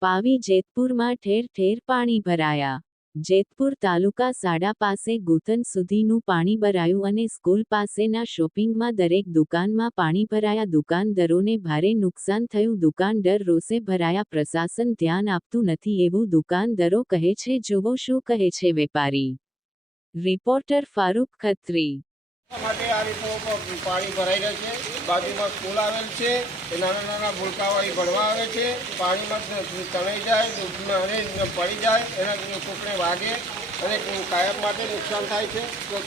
પાવી જેતપુરમાં ઠેર ઠેર પાણી ભરાયા. જેતપુર તાલુકા સાડા પાસે ગોતન સુધીનું પાણી ભરાયું અને સ્કૂલ પાસેના શોપિંગમાં દરેક દુકાનમાં પાણી ભરાયા. દુકાનદારોને ભારે નુકસાન થયું. દુકાન દર રોષે ભરાયા. પ્રશાસન ધ્યાન આપતું નથી એવું દુકાનદારો કહે છે. જુઓ શું કહે છે વેપારી. રિપોર્ટર ફારૂક ખત્રી. માટે આ રીતનું પાણી ભરાઈ રહે છે. બાજુમાં સ્કૂલ આવેલ છે. એ નાના નાના ભૂલકાઓ ભરવા આવે છે. પાણીમાં તણાઈ જાય અને પડી જાય એના છોકરે વાગે અને કાયમ માટે નુકસાન થાય છે. તો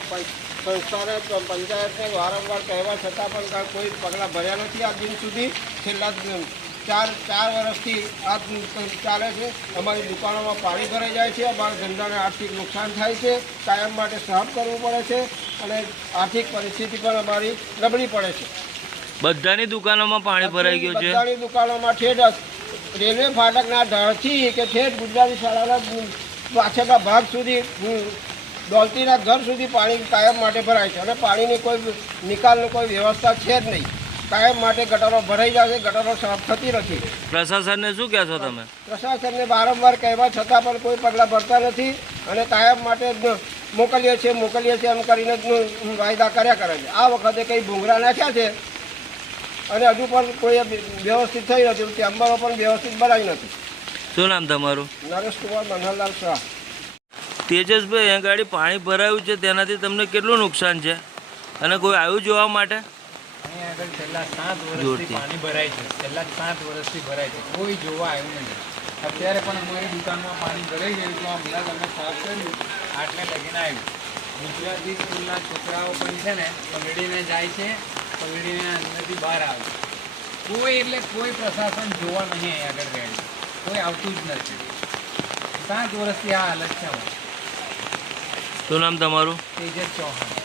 સંસ્થાને પંચાયતને વારંવાર કહેવા છતાં પણ કાંઈ પગલાં ભર્યા નથી આ દિન સુધી. છેલ્લા ચાર ચાર વર્ષથી આ ચાલે છે. અમારી દુકાનોમાં પાણી ભરાઈ જાય છે. અમારા ધંધાને આર્થિક નુકસાન થાય છે. કાયમ માટે સહન કરવું પડે છે. અને આર્થિક પરિસ્થિતિ પણ અમારી નબળી પડે છે. બધાની દુકાનોમાં પાણી ભરાઈ ગયું છે. બધાની દુકાનોમાં ઠેઠ રેલવે ફાટકના ઢળથી કે ઠેઠ ગુજરાતી શાળાના પાછળના ભાગ સુધી દોલતીના ઘર સુધી પાણી કાયમ માટે ભરાય છે. અને પાણીની કોઈ નિકાલની કોઈ વ્યવસ્થા છે જ નહીં. કાયમ માટે ગટરો ભરાઈ જાય છે ગટરો સાફ થતી નથી. પ્રશાસનને શું કહેશો તમે? પ્રશાસનને વારંવાર કહેવા છતાં પણ કોઈ પગલાં ભરતા નથી અને કાયમ માટે મોકલીએ છીએ મોકલીએ છીએ એમ કરીને વાયદા કર્યા કરે છે. આ વખતે કંઈ ભૂંગળા નાખ્યા છે? અને હજુ પણ કોઈ વ્યવસ્થિત થઈ નથી ચેમ્બરો પણ વ્યવસ્થિત બનાવી નથી. શું નામ તમારું? નરેશકુમાર મનહરલાલ શાહ. તેજસભાઈ અહીંયા ગાડી પાણી ભરાયું છે તેનાથી તમને કેટલું નુકસાન છે? અને કોઈ આવ્યું જોવા માટે? આગળ છેલ્લા સાત વર્ષથી પાણી ભરાય છે. છેલ્લા સાત વર્ષથી ભરાય છે. કોઈ જોવા આવ્યું નથી. અત્યારે પણ અમારી દુકાનમાં પાણી ભરાઈ ગયું તો હમણાં તમે સાફ કર્યું આટલે લગીને આવ્યું. ગુજરાતી સ્કૂલના છોકરાઓ પણ છે ને પગડીને જાય છે પગડીને અંદરથી બહાર આવે છે. કોઈ એટલે કોઈ પ્રશાસન જોવા નહીં અહીં આગળ ગયું કોઈ આવતું જ નથી. સાત વર્ષથી આ હાલત છે શું નામ તમારું? તેજસ ચૌહાણ.